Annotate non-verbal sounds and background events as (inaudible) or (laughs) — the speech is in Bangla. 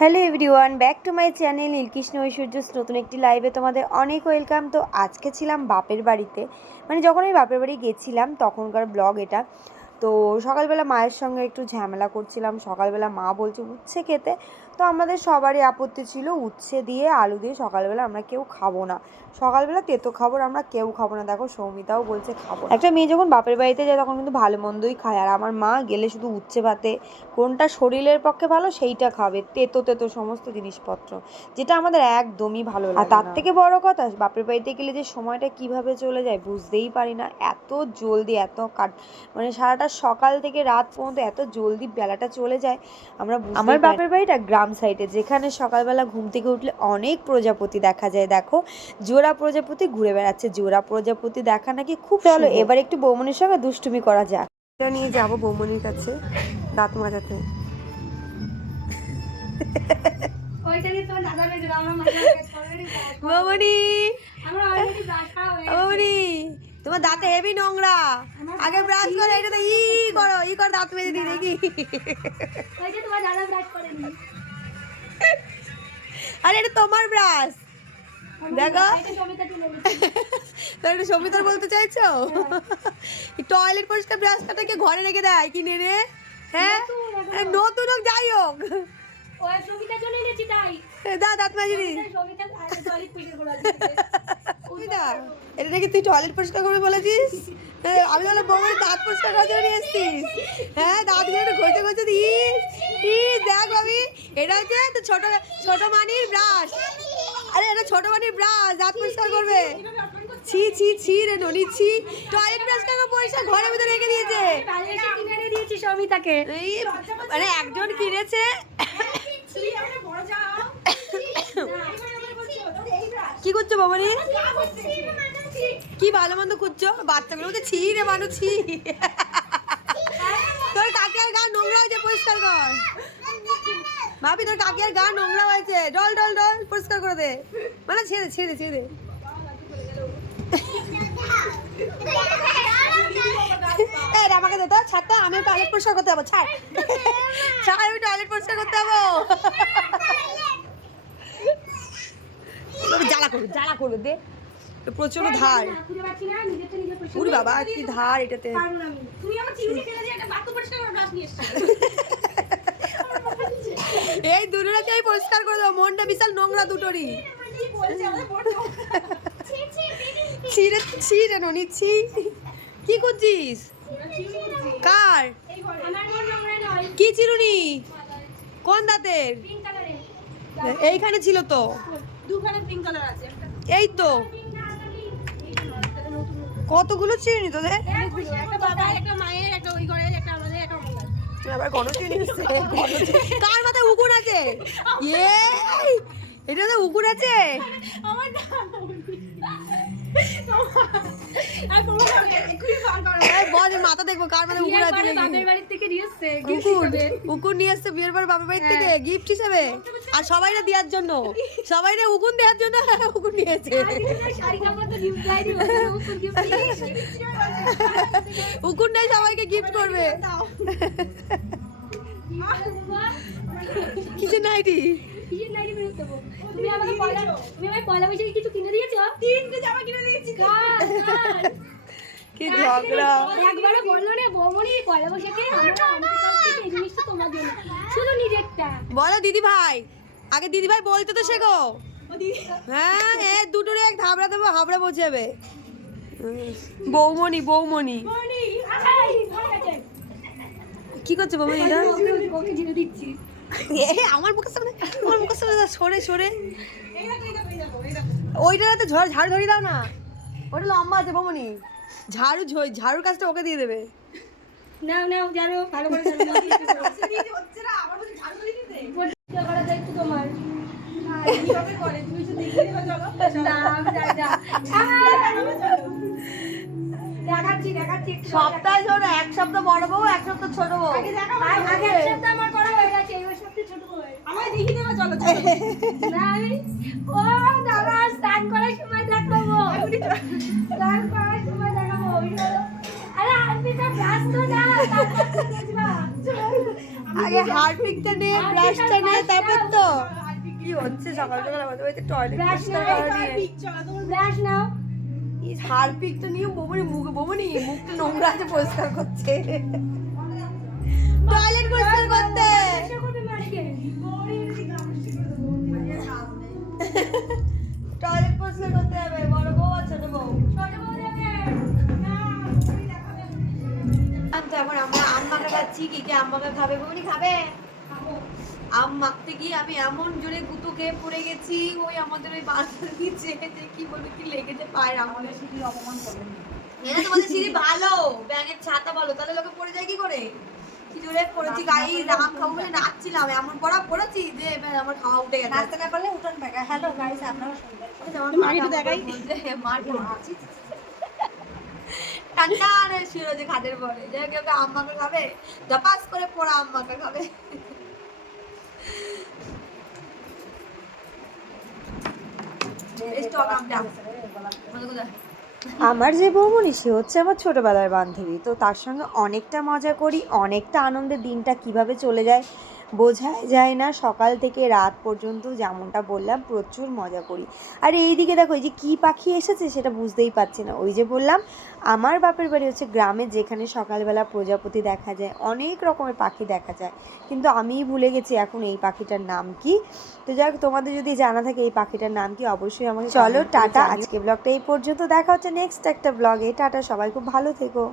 Hello everyone back to my channel Nilkrishna Aishwarya নতুন একটি লাইভে তোমাদের অনেক ওয়েলকাম তো আজকে ছিলাম বাপের বাড়িতে। মানে যখন আমি বাপের বাড়ি গেছিলাম, তখনকার ব্লগ এটা। তো সকালবেলা মায়ের সঙ্গে একটু ঝামেলা করছিলাম। সকালবেলা মা বলছে, উচ্ছে খেতে। তো আমাদের সবারই আপত্তি ছিল উচ্ছে দিয়ে আলু দিয়ে সকালবেলা আমরা কেউ খাব না। সকালবেলা তেতো খাবার আমরা কেউ খাব না। দেখো সৌমিতাও বলছে খাব একটা মেয়ে যখন বাপের বাড়িতে যায় তখন কিন্তু ভালো মন্দই খায়। আর আমার মা গেলে শুধু উচ্ছে ভাতে কোনটা শরীরের পক্ষে ভালো সেইটা খাবে। তেতো তেতো সমস্ত জিনিসপত্র যেটা আমাদের একদমই ভালো লাগে আর তার থেকে বড় কথা বাপের বাড়িতে গেলে যে সময়টা কীভাবে চলে যায় বুঝতেই পারি না। এত জলদি এত কাট মানে সারাটা সকাল থেকে রাত পর্যন্ত এত জলদি বেলাটা চলে যায় আমরা আমার বাপের বাড়িটা গ্রাম সাইডে যেখানে সকালবেলা ঘুম থেকে উঠলে অনেক প্রজাপতি দেখা যায়। দেখো জোড়া প্রজাপতি ঘুরে বেড়াচ্ছে। জোড়া প্রজাপতি দেখা নাকি খুব চলো শুভ। এবার একটু বৌমনির সঙ্গে দুষ্টুমি করা যাক। এটা নিয়ে যাব বৌমনির কাছে দাঁত মাজাতে। তোমার বৌমনি। বৌমনি! দাঁতে হেভি নোংরা। আগে ব্রাশ করো এটা তো ই করো ই কর দাঁত মেজে দিই দেখি। তোমার দাদা ব্রাশ করেনি। আরে এটা তোমার ব্রাশ দেখো। (laughs) তাহলে এটা সবিতার বলতে চাইছো? (laughs) টয়লেট পরিষ্কার ব্রাশটাকে ঘরে রেখে দেয় কিনে রে হ্যাঁ? নতুন হোক যাই হোক। (laughs) এটা নাকি তুই টয়লেট পরিষ্কার করবি বলেছিস? হ্যাঁ, আমি বলে বউয়ের দাঁত পরিষ্কার করার জন্য নিয়ে এসছিস। হ্যাঁ দাঁতগুলো ঘষে ঘষে দিস। দেখ ভাবি। এটা হচ্ছে তো ছোট ছোট মানির ব্রাশ আরে, এটা ছোট মানির ব্রাশ দাঁত পরিষ্কার করবে। ছি ছি ছি রে ননি, ছি। টয়লেট ব্রাশ কেন পরিষ্কার ঘরের ভিতরে রেখে দিয়েছে। দিয়েছি সবিতাকে মানে একজন কিনেছে। কি করছ বাবানি কি ভালো মন্দ খুঁজছো? বাচ্চাগুলো বলছে ছি রে মানু, ছি। তোর কাকিয়ার গা নোংরা হয়েছে, পরিষ্কার কর। ভাবি তোর কাকিয়ার গা নোংরা হয়েছে। ডল ডল ডল পরিষ্কার করে দে। মানে ছেড়ে ছেড়ে ছেড়ে এই আমাকে দে তো ছাড়টা আমি টয়লেট পরিষ্কার করতে যাব ছাড়। ছাড় আমি টয়লেট পরিষ্কার করতে যাব। জ্বালা করবে জ্বালা করবে দে। প্রচুর ধার। পরিষ্কার উরি বাবা কি ধার এটাতে। পারব না আমি। তুমি আমার চিমটে ফেলে দিয়ে একটা বাথরুম পরিষ্কার করে ব্রাশ নিয়ে এসছো। এই আমি পরিষ্কার করে দেবো। মনটা বিশাল নোংরা দুটোরই। ছিঁড়ে ছিঁড়ে ননি, ছি। কি করছিস কার? কি চিরুনি? কোন দাঁতের? এইখানে ছিল তো। এই তো। কতগুলো চিরুনি তোদের? একটা বাবার একটা মায়ের, একটা ওই ঘরের, একটা আবার গণচিনি (laughs) কার মাথায় উকুন আছে? ইয়ে এটা তো উকুন আছে! আমার বল মাথা দেখব কার মাথায় উকুন আছে। নিয়ে এসছে উকুন উকুন নিয়ে আসছে বিয়ের পর বাবার বাড়ি থেকে গিফট হিসেবে। আর সবাইরে দেওয়ার জন্য। সবাইরে উকুন দেওয়ার জন্য (laughs) উকুন নিয়েছে। শাড়ি কাপড় তো গিফট লাইনি ওষুধ গিফট উকুনটাই সবাইকে গিফট করবে। কিছু নাইটি? কিসের দেবো তুমি আমাকে পয়লা তুমি আমাকে পয়লা বৈশাখে কিছু কিনে দিয়েছ? তিনটে জামা কিনে দিয়েছি। কি ঝগড়া? একবারও বলল না বৌমনি পয়লা বৈশাখে আমরা আমাদের কাছ থেকে এই জিনিসটা তোমার জন্য। শুধু নিজেরটা। বলো দিদি ভাই আগে দিদি ভাই বলতে তো শেখো হ্যাঁ এ দুটোরে এক ধাবড়া দেবো হাবড়া বোঝাবে বৌমনি বৌমনি। বৌমনি আই কি করছে বৌমনি এটা আমার মুখের সামনে আমার মুখের সামনে সরে সরে। ওইটাতে ঝড় ঝাড় ধরিয়ে দাও না। ওটা লম্বা আছে বৌমনি ঝাড়ু ঝাড়ুর কাজটা ওকে দিয়ে দেবে। নাও নাও জানো ভালো করে সপ্তাহে ধরো এক সপ্তাহ বড় বউ এক সপ্তাহ ছোট বউ। আগে এক সপ্তাহ আমার করা হয়ে গেছে এবার সপ্তাহে ছোট হয়ে না আমি ও দাদা স্নান করার সময় দেখাবো স্নান করার সময় দেখাবো আরে আপনি তো ব্যস্ত না তারপর তো দেখবা। আগে হারপিকটা নিয়ে ব্রাশটা নিয়ে তারপর তো। কি হচ্ছে সকাল সকাল আমাদের বাড়িতে টয়লেট ব্রাশ নাও করা নিয়ে ব্রাশ নাও। এই হারপিকটা নিয়ে বমনি মুখ বমনি মুখটা নোংরা আছে পরিষ্কার করছে। তো এখন আমরা আম মাখা খাচ্ছি কি কে আম মাখা খাবে বৌনি খাবে? আম মাখতে গিয়ে আমি এমন জোরে গুতো খেয়ে পড়ে গেছি ওই আমাদের ওই বাঁশের নিচে যে কি বলব কি লেগেছে পায়ের আঙুলে। সিঁড়ির অপমান করবেন এটা তোমাদের সিঁড়ি ভালো ব্যাঙের ছাতা ভালো তাহলে লোকে পড়ে যায় কি করে? কি জোরে পড়েছি গাই আম খাব বলে নাচছিলাম এমন পড়া পড়েছি যে এবার আমার খাওয়া উঠে গেছে। নাচতে না পারলে উঠোন দেখা হ্যালো গাইস আপনারা শুনবেন মার দেখাই। মারছি যে পরে। যে কেউ কেউ আম খাবে। করে পোড়া আম মাখা খাবে আমার যে বৌমনি, সে হচ্ছে আমার ছোটবেলার বান্ধবী। তো তার সঙ্গে অনেকটা মজা করি, অনেকটা আনন্দের দিনটা কীভাবে চলে যায় বোঝাই যায় না সকাল থেকে রাত পর্যন্ত যেমনটা বললাম প্রচুর মজা করি। আর এই দিকে দেখো এই যে কী পাখি এসেছে সেটা বুঝতেই পারছি না। ওই যে বললাম আমার বাপের বাড়ি হচ্ছে গ্রামে যেখানে সকালবেলা প্রজাপতি দেখা যায় অনেক রকমের পাখি দেখা যায়। কিন্তু আমিই ভুলে গেছি এখন এই পাখিটার নাম কি। তো যাই হোক তোমাদের যদি জানা থাকে এই পাখিটার নাম কি অবশ্যই আমাকে চলো টাটা। আজকে ব্লগটা এই পর্যন্ত। দেখা হচ্ছে নেক্সট একটা ব্লগে। টাটা সবাই খুব ভালো থেকো।